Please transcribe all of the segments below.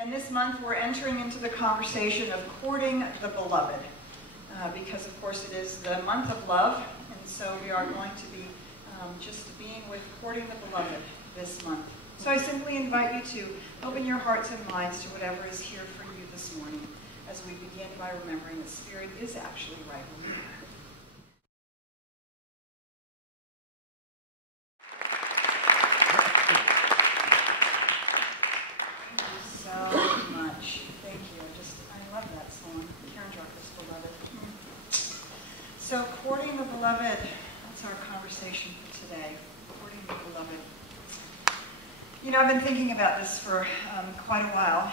And this month we're entering into the conversation of courting the beloved, because of course it is the month of love, and so we are going to be just being with courting the beloved this month. So I simply invite you to open your hearts and minds to whatever is here for you this morning as we begin by remembering that Spirit is actually right where we are. So, courting the beloved, that's our conversation for today. Courting the beloved. You know, I've been thinking about this for quite a while,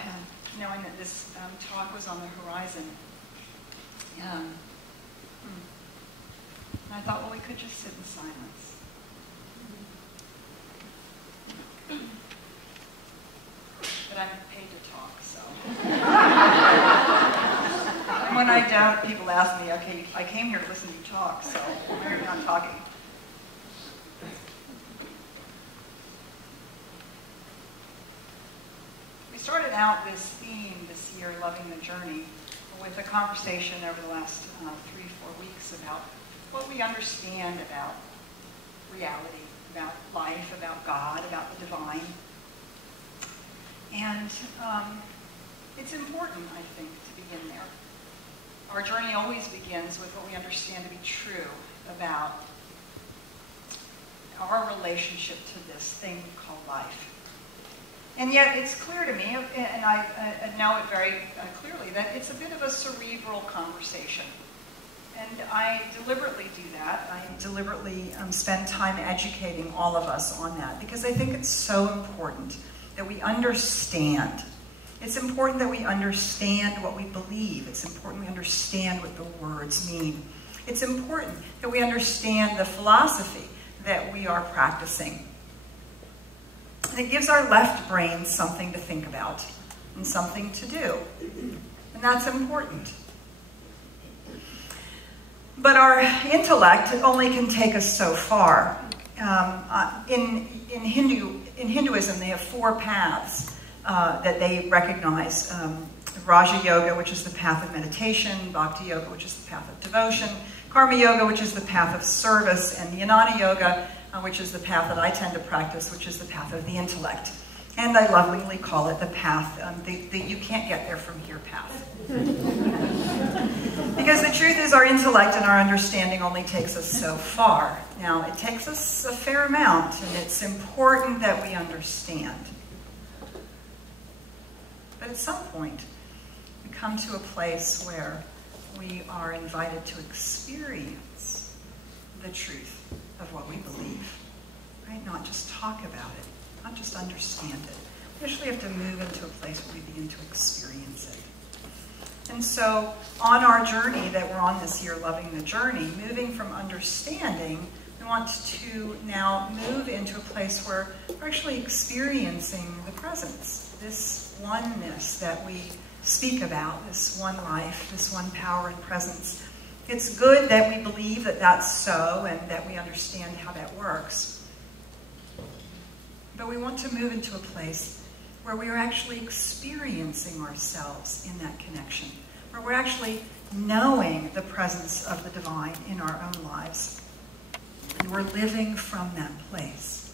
knowing that this talk was on the horizon. And I thought, well, we could just sit in silence. But I'm paid to talk, so. And when I don't, people ask me, okay, I came here to listen to you talk, so why are you not talking? We started out this theme this year, Loving the Journey, with a conversation over the last 3-4 weeks about what we understand about reality, about life, about God, about the divine. And it's important, I think, to begin there. Our journey always begins with what we understand to be true about our relationship to this thing called life. And yet it's clear to me, and I know it very clearly, that it's a bit of a cerebral conversation. And I deliberately do that. I deliberately spend time educating all of us on that, because I think it's so important that we understand. It's important that we understand what we believe. It's important we understand what the words mean. It's important that we understand the philosophy that we are practicing. And it gives our left brain something to think about and something to do. And that's important. But our intellect only can take us so far. In Hinduism, they have 4 paths that they recognize. Raja Yoga, which is the path of meditation, Bhakti Yoga, which is the path of devotion, Karma Yoga, which is the path of service, and Jnana Yoga, which is the path that I tend to practice, which is the path of the intellect. And I lovingly call it the path, the you can't get there from here path. Because the truth is our intellect and our understanding only takes us so far. Now, it takes us a fair amount, and it's important that we understand. But at some point, we come to a place where we are invited to experience the truth of what we believe, right? Not just talk about it, not just understand it. We actually have to move into a place where we begin to experience it. And so on our journey that we're on this year, Loving the Journey, moving from understanding, we want to now move into a place where we're actually experiencing the presence, this oneness that we speak about, this one life, this one power and presence. It's good that we believe that that's so and that we understand how that works. But we want to move into a place where we are actually experiencing ourselves in that connection, where we're actually knowing the presence of the divine in our own lives. And we're living from that place.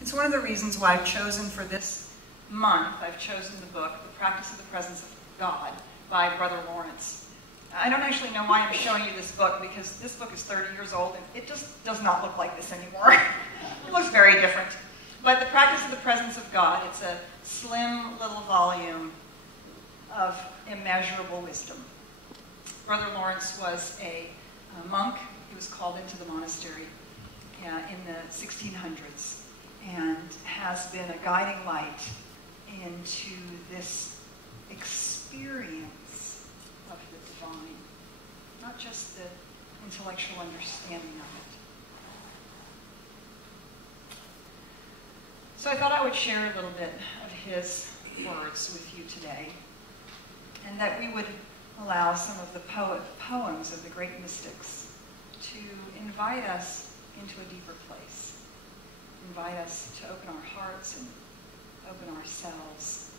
It's one of the reasons why I've chosen for this month, I've chosen the book, The Practice of the Presence of God by Brother Lawrence. I don't actually know why I'm showing you this book, because this book is 30 years old and it just does not look like this anymore. It looks very different. But The Practice of the Presence of God, it's a slim little volume of immeasurable wisdom. Brother Lawrence was a monk. He was called into the monastery in the 1600s and has been a guiding light into this experience of the divine, not just the intellectual understanding of it. So I thought I would share a little bit of his words with you today, and that we would allow some of the poems of the great mystics to invite us into a deeper place, invite us to open our hearts and open ourselves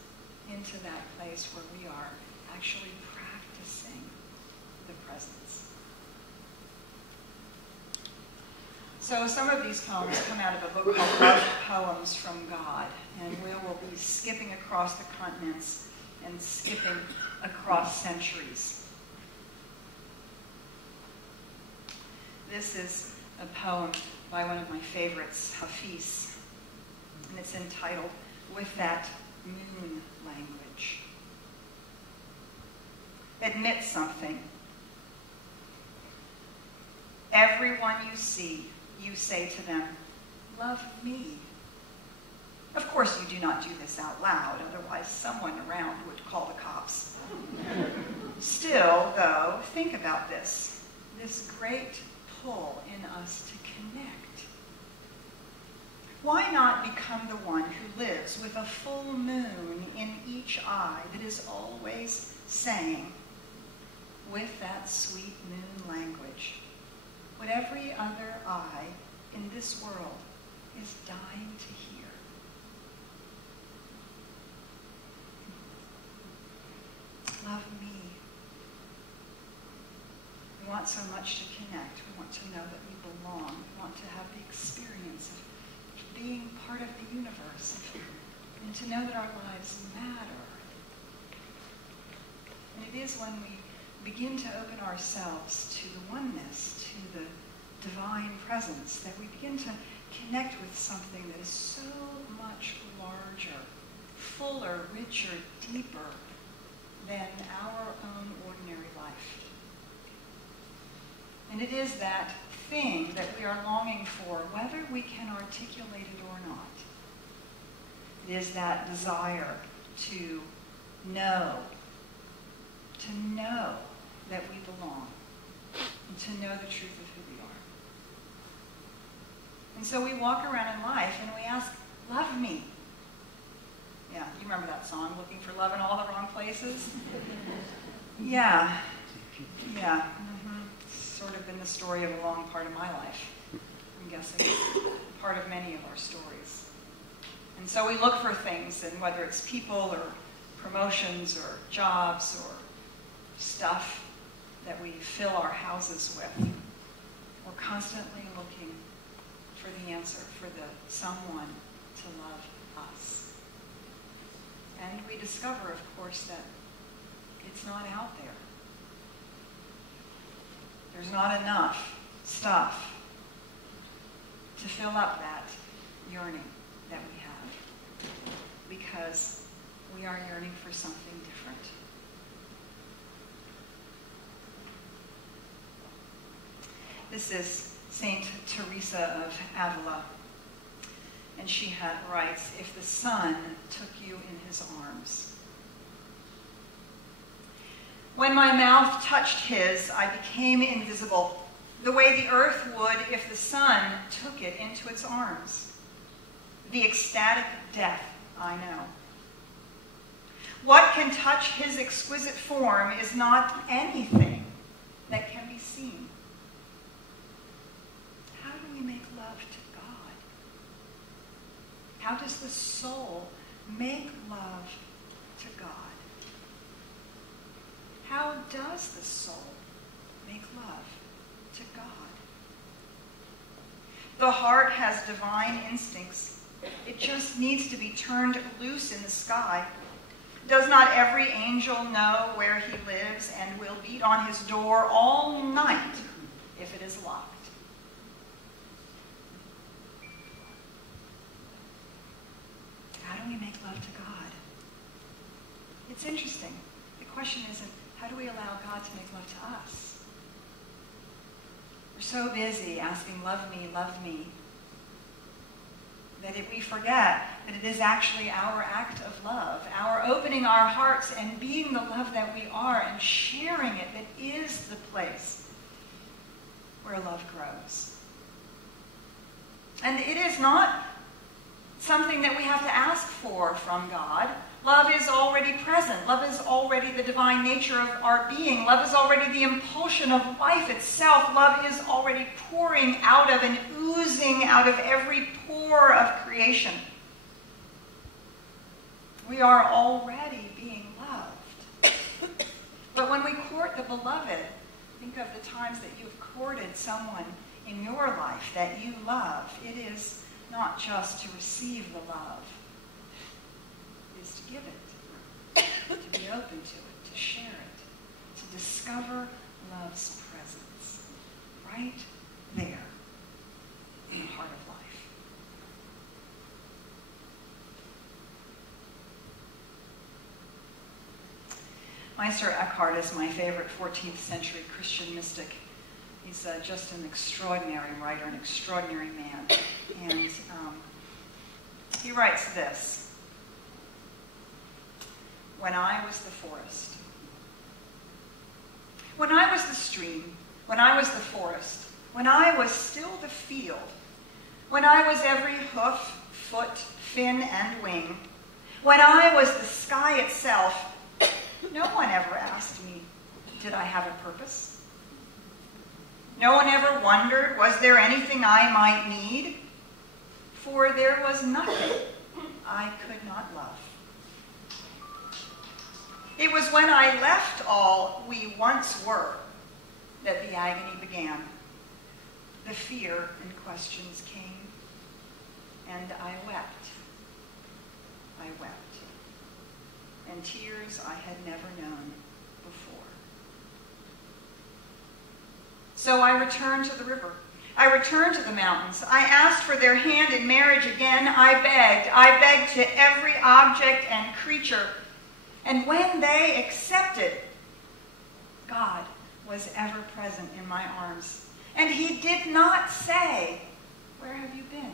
into that place where we are actually practicing the presence. So some of these poems come out of a book called Love Poems from God, and we will be skipping across the continents and skipping across centuries. This is a poem by one of my favorites, Hafiz, and it's entitled, With That Moon Language. Admit something. Everyone you see, you say to them, love me. Of course you do not do this out loud, otherwise someone around would call the cops. Still, though, think about this great pull in us to connect. Why not become the one who lives with a full moon in each eye that is always saying, with that sweet moon language, what every other eye in this world is dying to hear? Love me. We want so much to connect. We want to know that we belong. We want to have the experience of being part of the universe and to know that our lives matter. And it is when we begin to open ourselves to the oneness, to the divine presence, that we begin to connect with something that is so much larger, fuller, richer, deeper than our own ordinary life. And it is that thing that we are longing for, whether we can articulate it or not. It is that desire to know that we belong, and to know the truth of who we are. And so we walk around in life and we ask, love me. Yeah, you remember that song, Looking for Love in All the Wrong Places? Yeah. Sort of been the story of a long part of my life. I'm guessing part of many of our stories. And so we look for things, and whether it's people or promotions or jobs or stuff that we fill our houses with, we're constantly looking for the answer, for the someone to love us. And we discover, of course, that it's not out there. There's not enough stuff to fill up that yearning that we have, because we are yearning for something different. This is Saint Teresa of Avila, and she writes, if the sun took you in his arms. When my mouth touched his, I became invisible, the way the earth would if the sun took it into its arms. The ecstatic death, I know. What can touch his exquisite form is not anything that can be seen. How do we make love to God? How does the soul make love to God? How does the soul make love to God? The heart has divine instincts. It just needs to be turned loose in the sky. Does not every angel know where he lives and will beat on his door all night if it is locked? How do we make love to God? It's interesting. The question isn't, how do we allow God to make love to us? We're so busy asking, love me, that if we forget that it is actually our act of love, our opening our hearts and being the love that we are and sharing it, that is the place where love grows. And it is not something that we have to ask for from God. Love is already present. Love is already the divine nature of our being. Love is already the impulsion of life itself. Love is already pouring out of and oozing out of every pore of creation. We are already being loved. But when we court the beloved, think of the times that you've courted someone in your life that you love. It is not just to receive the love. It is to give it, to be open to it, to share it, to discover love's presence right there in the heart of life. Meister Eckhart is my favorite 14th century Christian mystic. He's just an extraordinary writer, an extraordinary man. And he writes this: when I was the forest, when I was the stream, when I was the forest, when I was still the field, when I was every hoof, foot, fin, and wing, when I was the sky itself, no one ever asked me, did I have a purpose? No one ever wondered, was there anything I might need? For there was nothing I could not love. It was when I left all we once were that the agony began. The fear and questions came, and I wept. I wept. And tears I had never known before. So I returned to the river. I returned to the mountains. I asked for their hand in marriage again. I begged to every object and creature. And when they accepted, God was ever present in my arms. And he did not say, where have you been?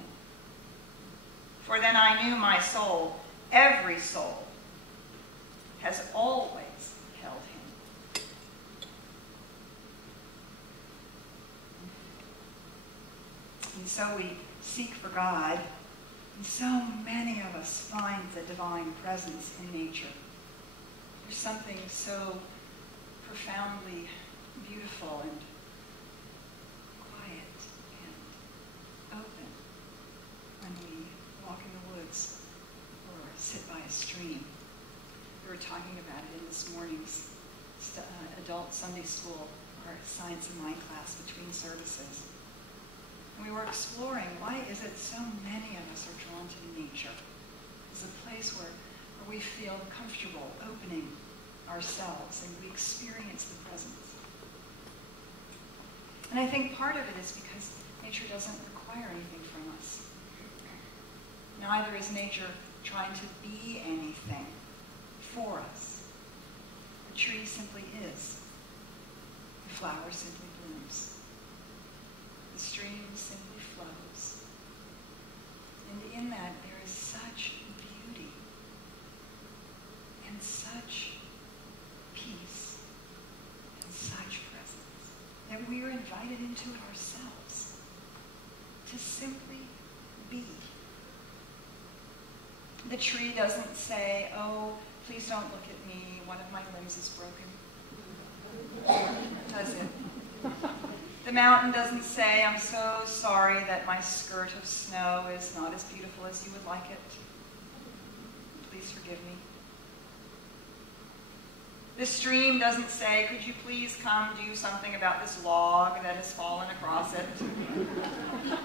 For then I knew my soul, every soul, has always held him. And so we seek for God, and so many of us find the divine presence in nature. There's something so profoundly beautiful and quiet and open when we walk in the woods or sit by a stream. We were talking about it in this morning's adult Sunday school, or science and mind class between services. And we were exploring, why is it so many of us are drawn to nature? It's a place where we feel comfortable opening ourselves and we experience the presence. And I think part of it is because nature doesn't require anything from us. Neither is nature trying to be anything for us. The tree simply is. The flower simply blooms. The stream simply flows. And in that there is such beauty and such peace and such presence that we are invited into it ourselves to simply be. The tree doesn't say, oh, please don't look at me, one of my limbs is broken. Does it? The mountain doesn't say, I'm so sorry that my skirt of snow is not as beautiful as you would like it. Please forgive me. The stream doesn't say, could you please come do something about this log that has fallen across it?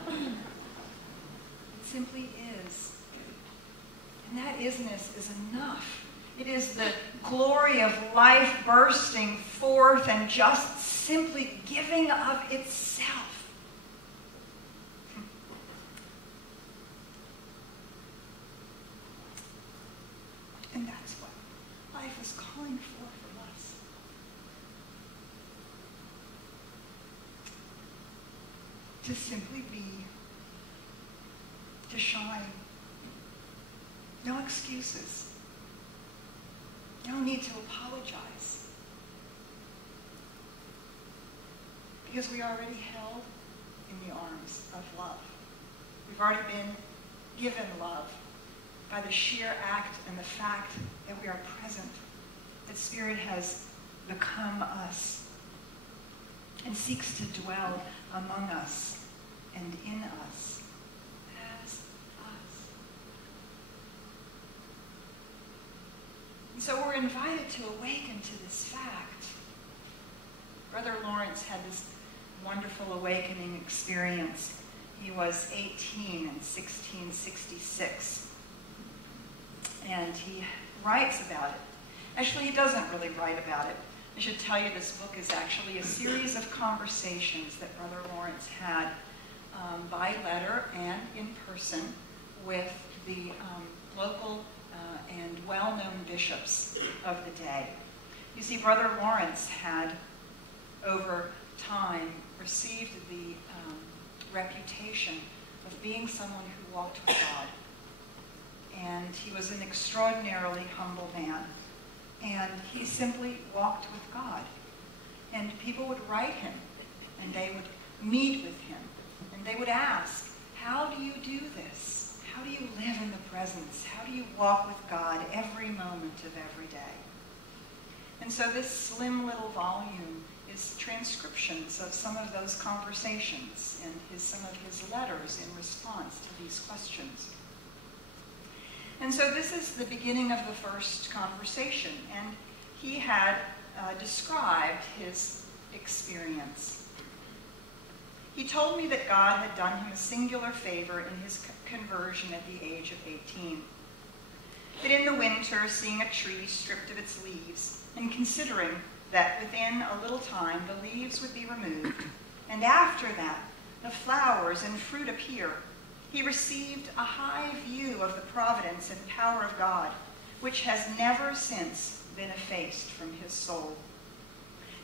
It simply is. And that isness is enough. It is the glory of life bursting forth and just simply giving of itself. And that's what life is calling for from us. To simply be, to shine. No excuses. No need to apologize. Because we are already held in the arms of love. We've already been given love by the sheer act and the fact that we are present. That Spirit has become us and seeks to dwell among us and in us as us. And so we're invited to awaken to this fact. Brother Lawrence had this wonderful awakening experience. He was 18 in 1666. And he writes about it. Actually, he doesn't really write about it. I should tell you this book is actually a series of conversations that Brother Lawrence had by letter and in person with the local and well-known bishops of the day. You see, Brother Lawrence had, over time, received the reputation of being someone who walked with God. And he was an extraordinarily humble man. And he simply walked with God. And people would write him, and they would meet with him, and they would ask, how do you do this? How do you live in the presence? How do you walk with God every moment of every day? And so this slim little volume is transcriptions of some of those conversations and some of his letters in response to these questions. And so this is the beginning of the first conversation, and he had described his experience. He told me that God had done him a singular favor in his conversion at the age of 18. That in the winter, seeing a tree stripped of its leaves, and considering that within a little time the leaves would be removed, and after that the flowers and fruit appear, he received a high view of the providence and power of God, which has never since been effaced from his soul.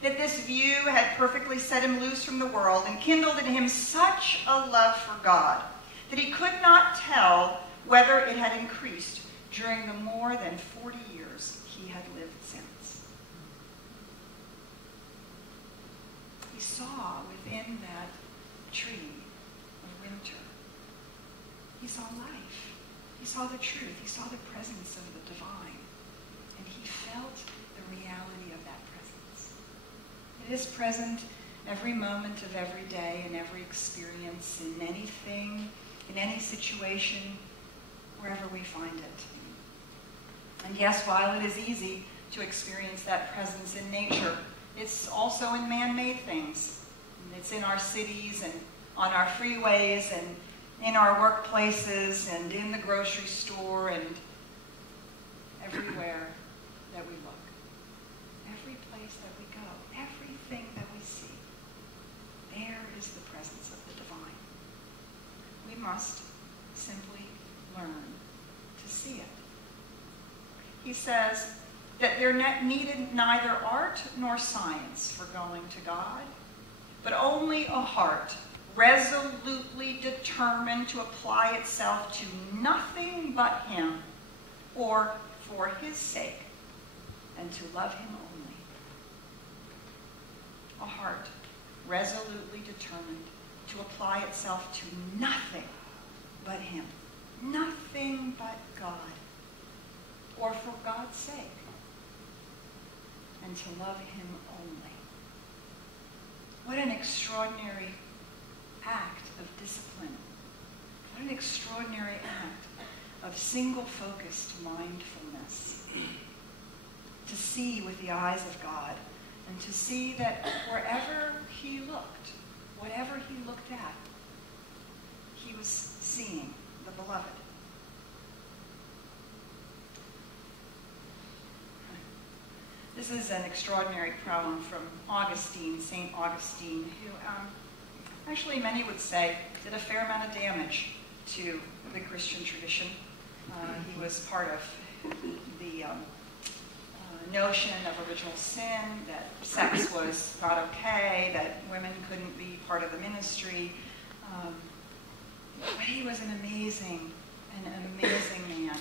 That this view had perfectly set him loose from the world and kindled in him such a love for God that he could not tell whether it had increased during the more than 40 years he had lived since. He saw within that tree of winter, he saw life, he saw the truth, he saw the presence of the divine, and he felt the reality of that presence. It is present every moment of every day, in every experience, in anything, in any situation, wherever we find it. And yes, while it is easy to experience that presence in nature, it's also in man-made things. And it's in our cities and on our freeways and in our workplaces and in the grocery store and everywhere that we look. Every place that we go, everything that we see, there is the presence of the divine. We must simply learn to see it. He says that there needed neither art nor science for going to God, but only a heart resolutely determined to apply itself to nothing but him, or for his sake, and to love him only. A heart resolutely determined to apply itself to nothing but him, nothing but God, or for God's sake, and to love him only. What an extraordinary act of discipline. What an extraordinary act of single-focused mindfulness. To see with the eyes of God, and to see that wherever he looked, whatever he looked at, he was seeing the beloved. This is an extraordinary poem from Augustine, St. Augustine, who actually many would say did a fair amount of damage to the Christian tradition. He was part of the notion of original sin, that sex was not okay, that women couldn't be part of the ministry. But he was an amazing man,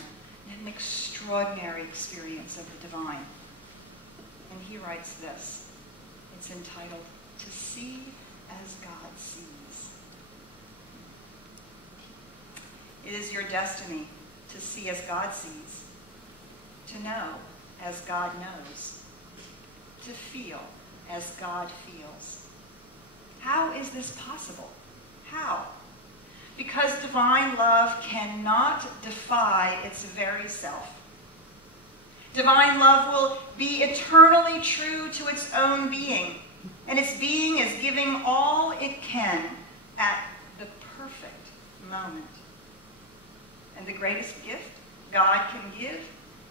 an extraordinary experience of the divine. And he writes this. It's entitled, "To See as God Sees." It is your destiny to see as God sees, to know as God knows, to feel as God feels. How is this possible? How? Because divine love cannot defy its very self. Divine love will be eternally true to its own being, and its being is giving all it can at the perfect moment. And the greatest gift God can give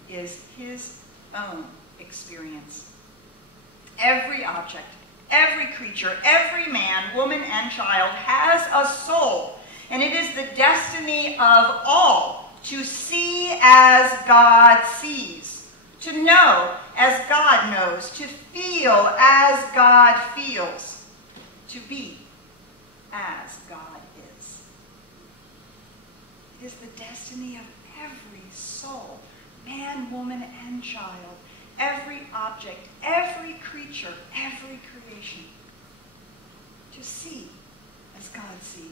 is his own experience. Every object, every creature, every man, woman, and child has a soul, and it is the destiny of all to see as God sees, to know as God knows, to feel as God feels, to be as God is. It is the destiny of every soul, man, woman, and child, every object, every creature, every creation, to see as God sees.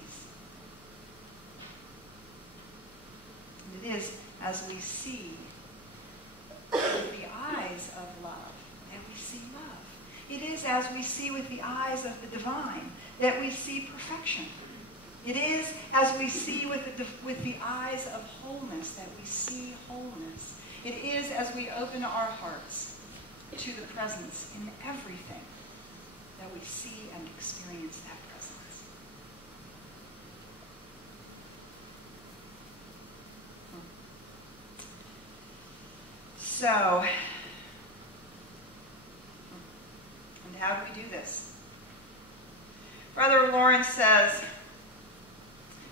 And it is as we see with the eyes of love that we see love. It is as we see with the eyes of the divine that we see perfection. It is as we see with the eyes of wholeness that we see wholeness. It is as we open our hearts to the presence in everything that we see and experience that presence. So, and how do we do this? Brother Lawrence says,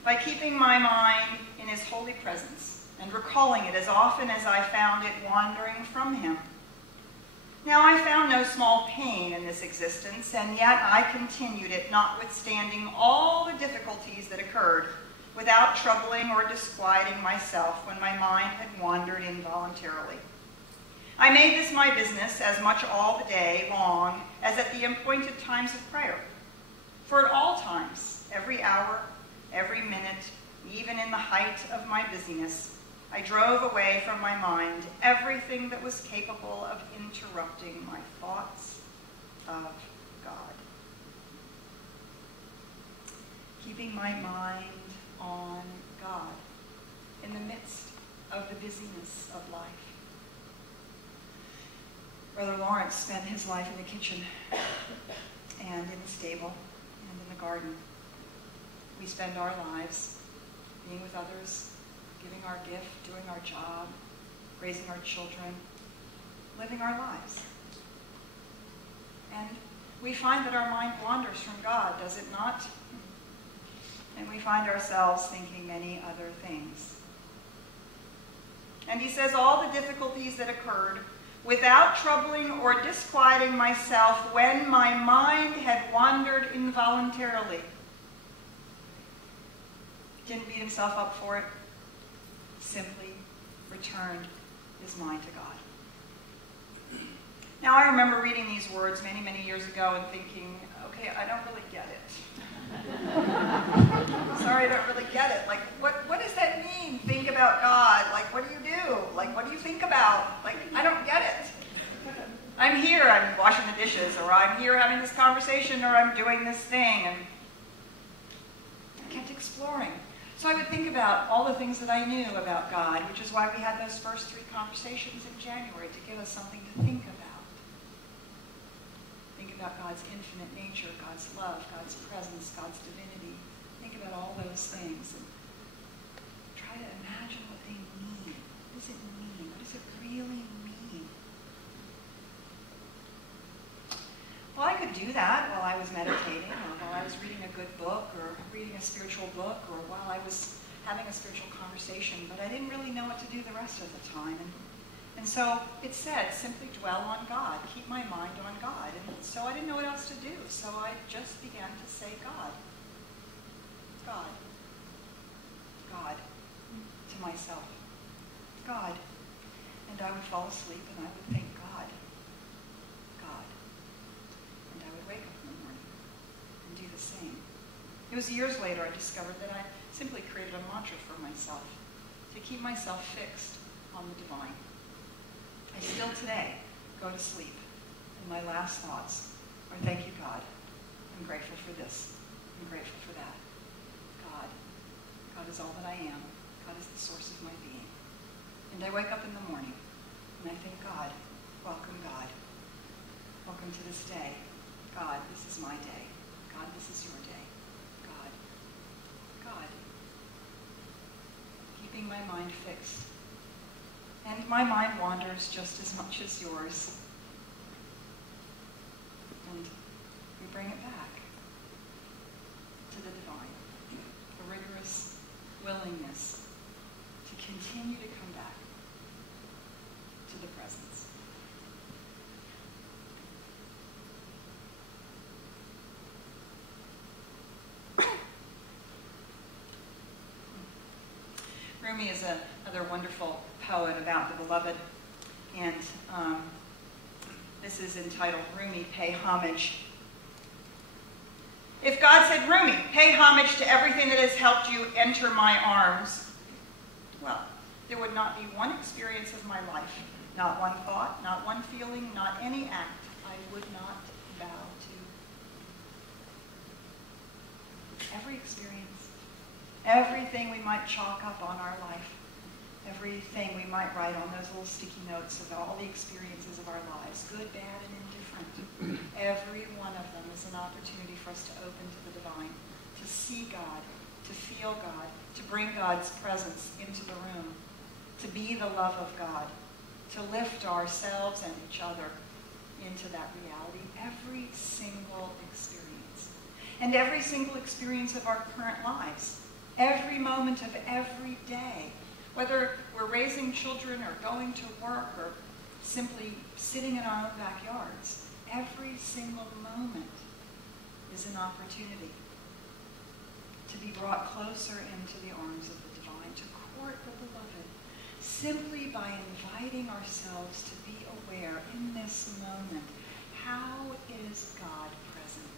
by keeping my mind in his holy presence and recalling it as often as I found it wandering from him. Now I found no small pain in this existence, and yet I continued it, notwithstanding all the difficulties that occurred, without troubling or disquieting myself when my mind had wandered involuntarily. I made this my business as much all the day long as at the appointed times of prayer. For at all times, every hour, every minute, even in the height of my busyness, I drove away from my mind everything that was capable of interrupting my thoughts of God. Keeping my mind on God in the midst of the busyness of life. Brother Lawrence spent his life in the kitchen and in the stable and in the garden. We spend our lives being with others, giving our gift, doing our job, raising our children, living our lives. And we find that our mind wanders from God, does it not? And we find ourselves thinking many other things. And he says, all the difficulties that occurred without troubling or disquieting myself when my mind had wandered involuntarily. Didn't beat himself up for it. Simply returned his mind to God. Now, I remember reading these words many, many years ago and thinking, okay, I don't really get it. Sorry, I don't really get it. Like, what does that mean? Think about God. Like, what do you do? Like, what do you think about? Like, I don't get it. I'm here, I'm washing the dishes, or I'm here having this conversation, or I'm doing this thing. And I kept exploring. So I would think about all the things that I knew about God, which is why we had those first 3 conversations in January, to give us something to think about. Think about God's infinite nature, God's love, God's presence, God's divinity. Think about all those things and try to imagine what they mean. What does it mean? What does it really mean? Well, I could do that while I was meditating, or while I was reading a good book, or reading a spiritual book, or while I was having a spiritual conversation, but I didn't really know what to do the rest of the time. And so it said, simply dwell on God, keep my mind on God. And so I didn't know what else to do, so I just began to say God. God. God. To myself. God. And I would fall asleep and I would think God. God. And I would wake up in the morning and do the same. It was years later I discovered that I simply created a mantra for myself to keep myself fixed on the divine. I still today go to sleep, and my last thoughts are, thank you, God. I'm grateful for this. I'm grateful for that. God. God is all that I am. God is the source of my being. And I wake up in the morning, And I think, God, welcome God. Welcome to this day. God, this is my day. God, this is your day. God. Keeping my mind fixed. And my mind wanders just as much as yours. And we bring it back to the divine. A rigorous willingness to continue to come back to the presence. Rumi is another wonderful poet about the beloved, and this is entitled Rumi, Pay Homage. If God said, Rumi, pay homage to everything that has helped you enter my arms, well, there would not be one experience of my life, not one thought, not one feeling, not any act I would not bow to. Every experience, everything we might chalk up on our life, everything we might write on those little sticky notes of all the experiences of our lives, good, bad, and indifferent, every one of them is an opportunity for us to open to the divine, to see God, to feel God, to bring God's presence into the room, to be the love of God, to lift ourselves and each other into that reality. Every single experience. And every single experience of our current lives. Every moment of every day. Whether we're raising children or going to work or simply sitting in our own backyards. Every single moment is an opportunity to be brought closer into the arms of the divine, to court the beloved, simply by inviting ourselves to be aware in this moment, how is God present?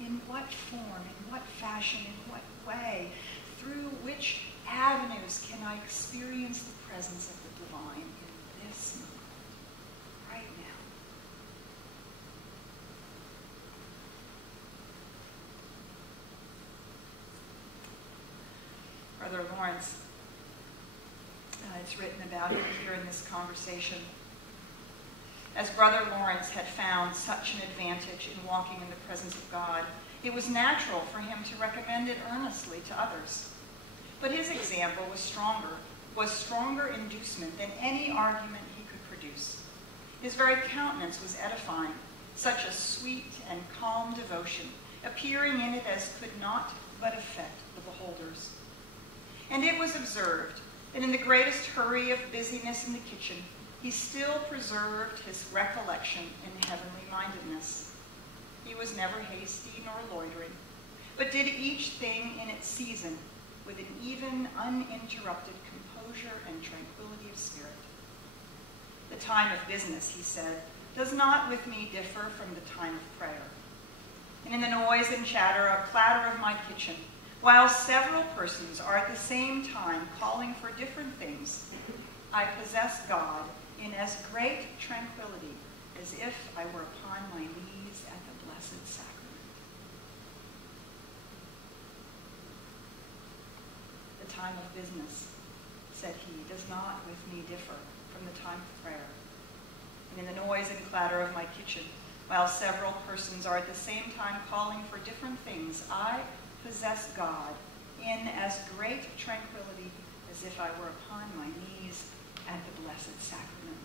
In what form, in what fashion, in what way, through which avenues can I experience the presence of the divine in this moment, right now? Brother Lawrence, it's written about him here in this conversation. As Brother Lawrence had found such an advantage in walking in the presence of God, it was natural for him to recommend it earnestly to others. But his example was stronger inducement than any argument he could produce. His very countenance was edifying, such a sweet and calm devotion, appearing in it as could not but affect the beholders. And it was observed that in the greatest hurry of busyness in the kitchen, he still preserved his recollection and heavenly mindedness. He was never hasty nor loitering, but did each thing in its season with an even, uninterrupted composure and tranquility of spirit. The time of business, he said, does not with me differ from the time of prayer. And in the noise and chatter or clatter of my kitchen, while several persons are at the same time calling for different things, I possess God in as great tranquility as if I were upon my knees at the Blessed Sacrament. The time of business, said he, does not with me differ from the time of prayer. And in the noise and clatter of my kitchen, while several persons are at the same time calling for different things, I possess God in as great tranquility as if I were upon my knees at the Blessed Sacrament.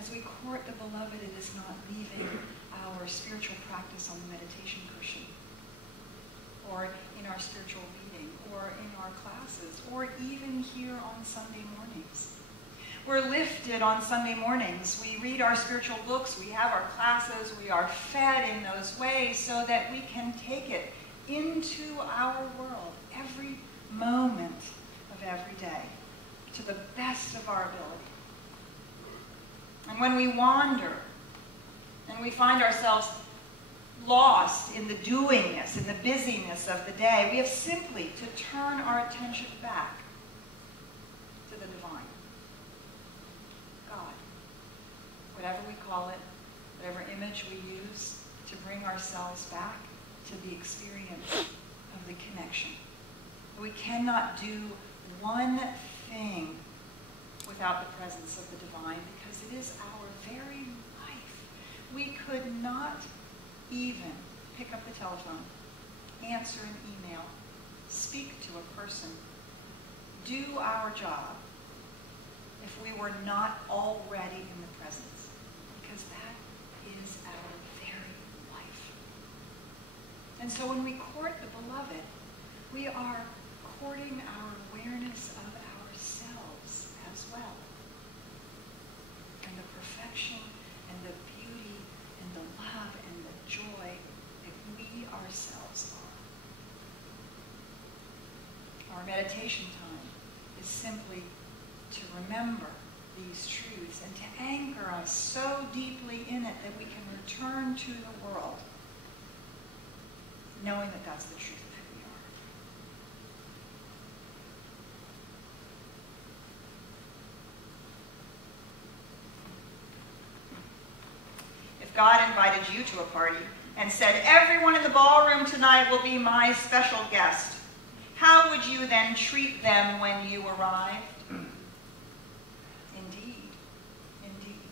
As we court the beloved, it is not leaving our spiritual practice on the meditation cushion, or in our spiritual reading, or in our classes, or even here on Sunday mornings. We're lifted on Sunday mornings. We read our spiritual books, we have our classes, we are fed in those ways so that we can take it into our world every moment of every day to the best of our ability. And when we wander and we find ourselves lost in the doingness, in the busyness of the day, we have simply to turn our attention back to the divine. God. Whatever we call it, whatever image we use to bring ourselves back to the experience of the connection. We cannot do one thing without the presence of the divine, because it is our very life. We could not even pick up the telephone, answer an email, speak to a person, do our job if we were not already in the presence, because that is our very life. And so when we court the beloved, we are courting our awareness of ourselves as well, and the perfection and the beauty and the love and the joy that we ourselves are. Our meditation time is simply to remember these truths and to anchor us so deeply in it that we can return to the world knowing that that's the truth of who we are. If God invited you to a party and said, everyone in the ballroom tonight will be my special guest, how would you then treat them when you arrived? Indeed, indeed.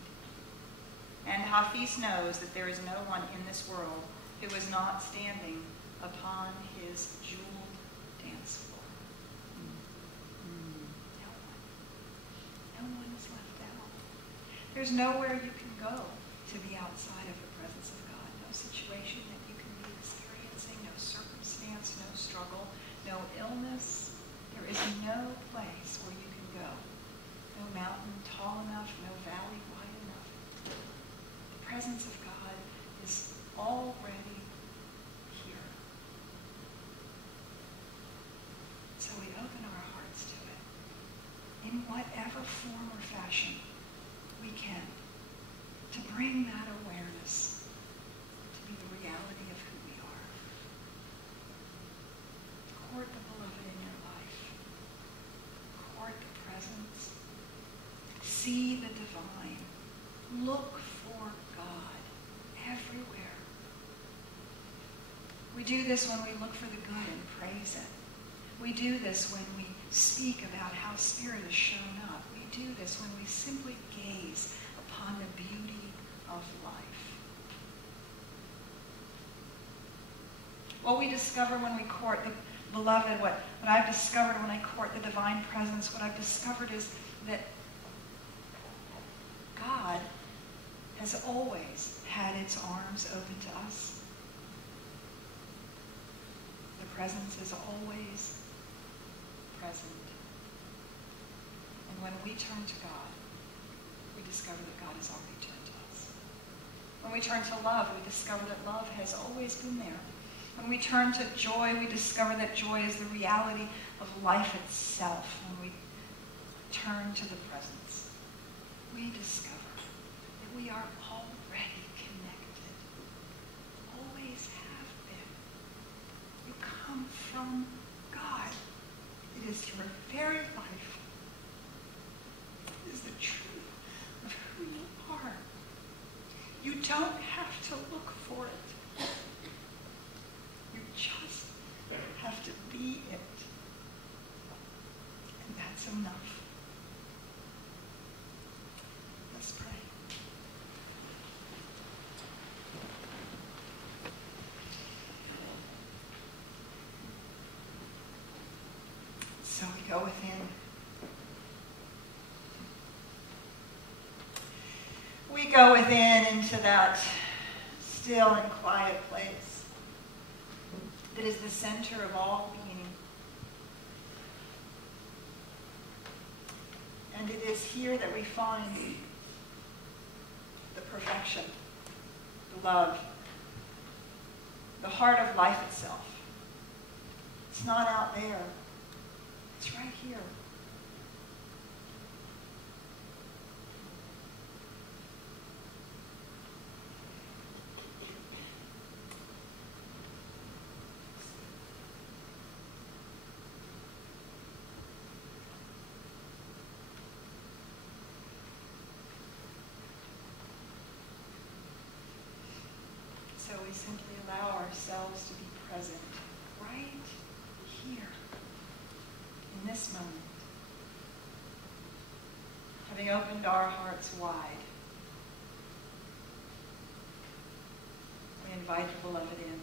And Hafiz knows that there is no one in this world who is not standing upon his jeweled dance floor. No one. No one is left out. There's nowhere you can go to be outside of the presence of God. No situation that you can be experiencing, no circumstance, no struggle, no illness. There is no place where you can go. No mountain tall enough, no valley wide enough. The presence of God is already here. So we open our hearts to it in whatever form or fashion we can, to bring that awareness to be the reality of who we are. Court the beloved in your life. Court the presence. See the divine. Look for God everywhere. We do this when we look for the good and praise it. We do this when we speak about how Spirit has shown up. We do this when we simply gaze upon the beauty of life. What we discover when we court the beloved, what I've discovered when I court the divine presence, what I've discovered is that God has always had its arms open to us. The presence is always present. And when we turn to God, we discover that God has already turned to us. When we turn to love, we discover that love has always been there. When we turn to joy, we discover that joy is the reality of life itself. When we turn to the presence, we discover that we are already connected. Always have been. You come from God. It is your very life. It is the truth of who you are. You don't have to look for it. You just have to be it. And that's enough. Let's pray. So we go within. We go within into that still and quiet place that is the center of all being. And it is here that we find the perfection, the love, the heart of life itself. It's not out there. It's right here. So we simply allow ourselves to be present right here, in this moment. Having opened our hearts wide, we invite the beloved in.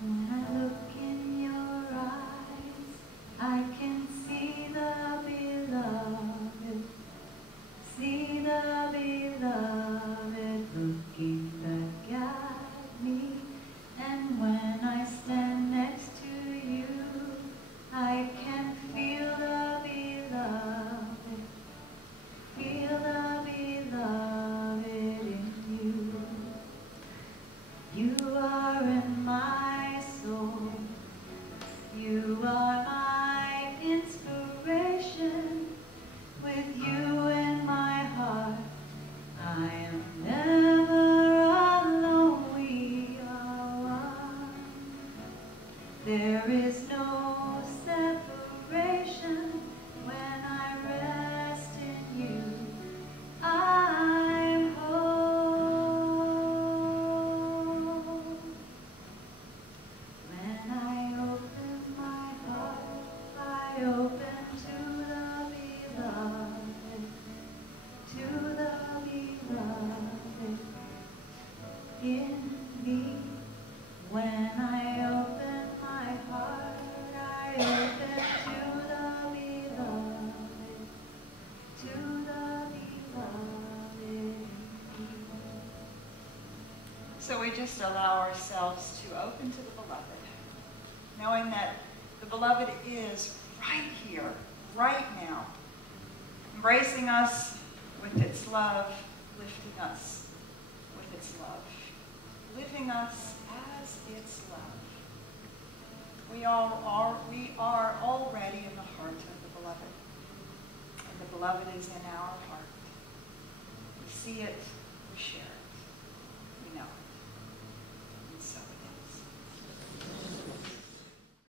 When I look in your eyes, I can see the beloved looking back at me. And when I stand next to you, I can feel the beloved in you. You are in my soul. You are my inspiration. With you in my heart, I am never alone. We are one. There is no separation when I rest in you. I'm whole. When I open my heart, I open to the beloved in me. When I open my heart, I open to the beloved in me. So we just allow ourselves to open to the beloved, knowing that the beloved is right here, right now, embracing us with its love, lifting us with its love, living us as its love. We are already in the heart of the beloved, and the beloved is in our heart. We see it, we share it, we know it.